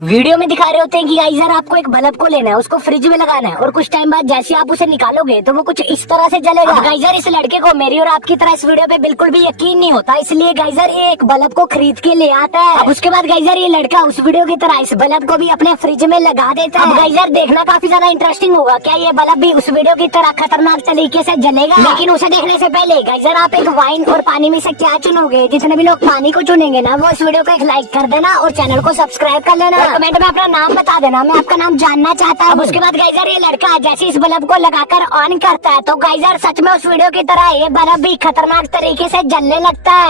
Video में दिखा रहे होते हैं कि गाइजर आपको एक बल्ब को लेना है, उसको फ्रिज में लगाना है और कुछ टाइम बाद जैसे आप उसे निकालोगे तो वो कुछ इस तरह से जलेगा। गाइजर इस लड़के को मेरी और आपकी तरह इस वीडियो पे बिल्कुल भी यकीन नहीं होता, इसलिए गाइजर ये एक बल्ब को खरीद के ले आता है। अब उसके बाद गाइजर ये लड़का उस वीडियो की तरह इस बल्ब को भी अपने फ्रिज में लगा देता है। गाइजर देखना काफी ज्यादा इंटरेस्टिंग होगा, क्या ये बल्ब भी उस वीडियो की तरह खतरनाक तरीके से जलेगा। लेकिन उसे देखने से पहले गाइजर आप एक वाइन और पानी में से क्या चुनोगे? जितने भी लोग पानी को चुनेंगे ना वो इस वीडियो को एक लाइक कर देना और चैनल को सब्सक्राइब कर लेना। कमेंट में अपना नाम बता देना, मैं आपका नाम जानना चाहता हूँ। उसके बाद गाइजर ये लड़का जैसे इस बल्ब को लगाकर ऑन करता है तो गाइजर सच में उस वीडियो की तरह ये बल्ब भी खतरनाक तरीके से जलने लगता है।